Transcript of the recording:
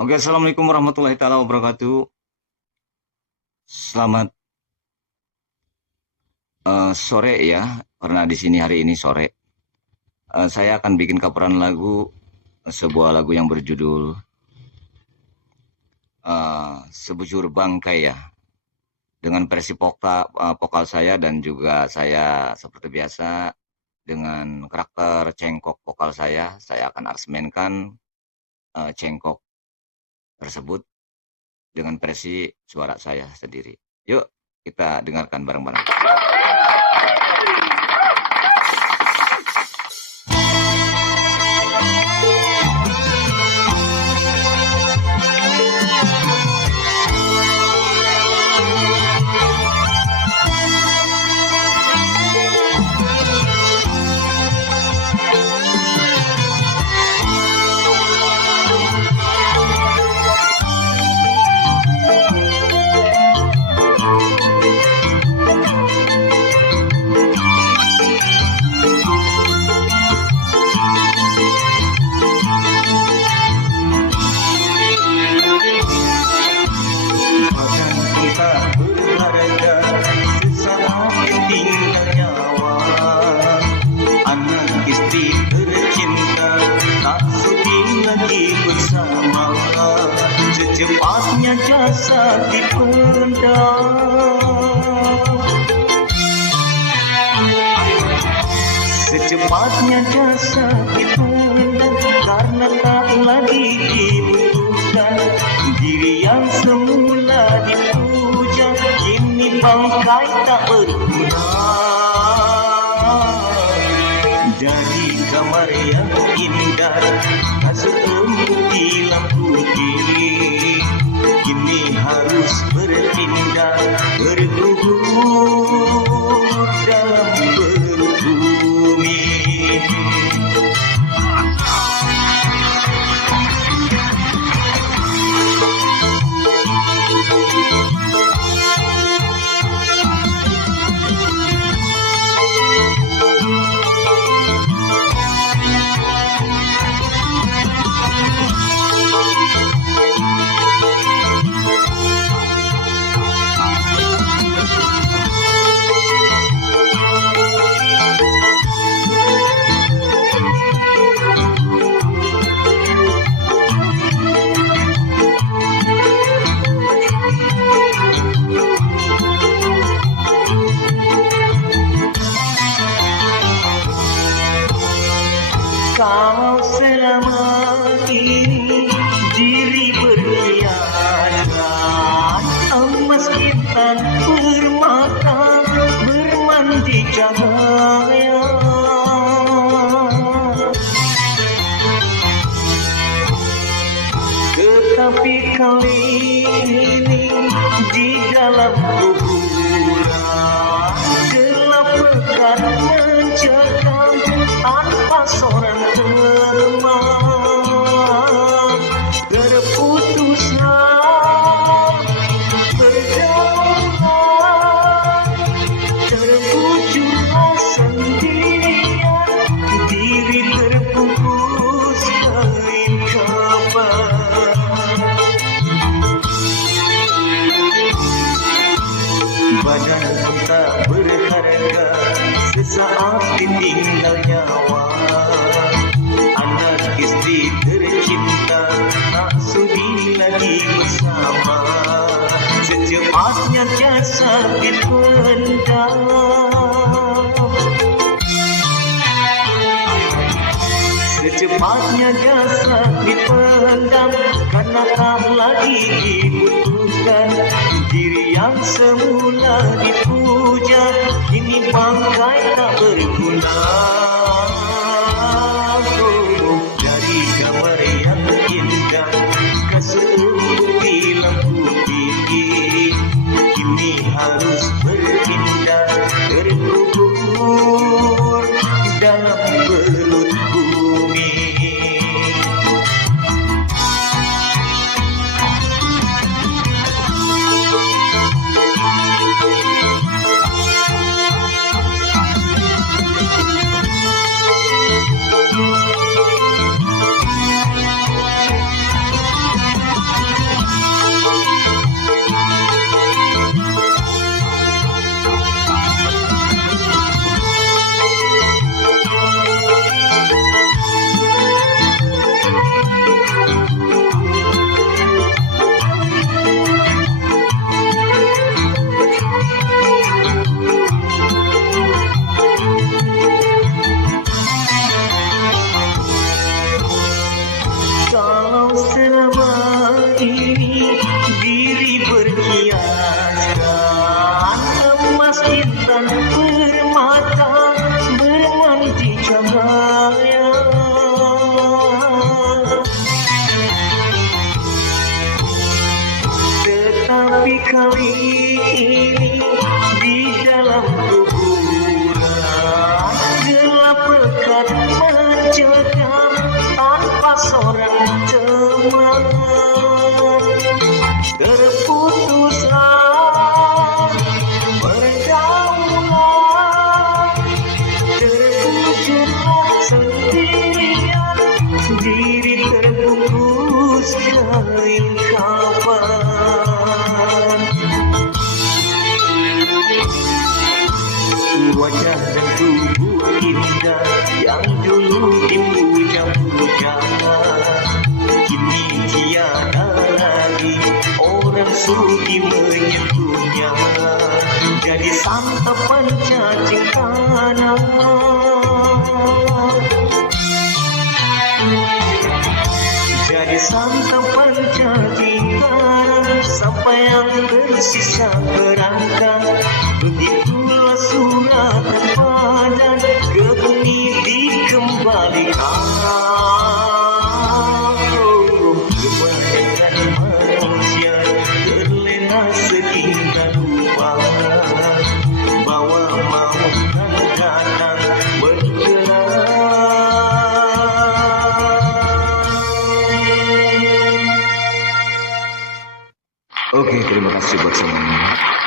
Oke, assalamualaikum warahmatullahi taala wabarakatuh. Selamat sore ya, karena di sini hari ini sore. Saya akan bikin coveran lagu, sebuah lagu yang berjudul Sebujur Bangkai ya, dengan versi vokal saya dan juga saya seperti biasa dengan karakter cengkok vokal saya akan aransemenkan cengkok tersebut dengan versi suara saya sendiri. Yuk, kita dengarkan bareng-bareng. Secepatnya jasa dipendam, secepatnya jasa dipendam, karena tak lagi dibutuhkan. Diri yang semula dipuja kini bangkai tak berguna. Dari kamar yang indah masuk di lampu dingin, kini harus berpindah bergugur dalam perut bumi. Kau selama ini diri berhianat, emas intan permata bermandi cahaya. Tetapi kali ini di dalam kuburan gelap pekat mencekam tanpa seorang teman. Terputuslah perjalanan, terbujurlah sendirian, diri terbungkus kain kafan. Badan pun tak berharga, sesaat ditinggal nyawa. Anak istri tercinta tak sudi lagi bersama. Secepatnya jasad dipendam, secepatnya jasad dipendam, karena tak lagi dibutuhkan. Diri yang semula dipuja kini bangkai tak berguna. Dari kamar yang indah kasut putih lampu dingin, kini harus berpindah terkubur dalam perut bumi. ini diri berhiaskan emas intan permata bermanti cahaya. Tetapi kali ini di dalam kuburan gelap pekat mencekam tanpa seorang teman. Terputuslah pergaulan, terwujudlah sendirian, diri terbungkus kain kafan. Wajah dan tubuh indah yang dulu dipuja-puja kini tiada lagi orang sudi menyentuhnya, jadi santapan cacing tanah. Jadi santapan cacing tanah sampai yang tersisa kerangka. Begitulah suratan padan ke bumi dikembalikan. Kebanyakan manusia terlena sehingga lupa bahwa maut dan datang berkelan. Oke, terima kasih buat semuanya.